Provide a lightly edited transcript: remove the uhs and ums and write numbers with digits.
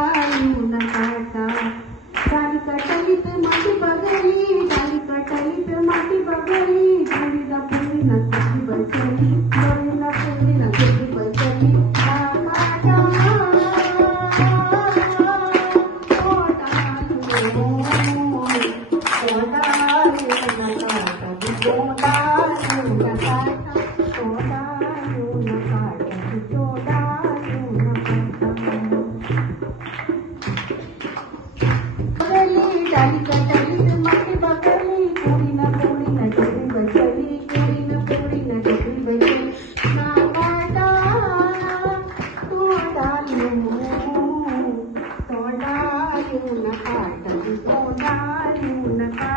येऊन काटा डाली कटलीत माती बगली डाली कटलीत माती बगली डोळीला पुरीला किती बचली डोळीला पुरीला किती बचली डाली कटलीत माती बगली कोणीना कोणीना डोळी बचली कोणीना कोणीना डोळी बचली ना काटा तोंडा येऊन काटा तोंडा येऊन काटा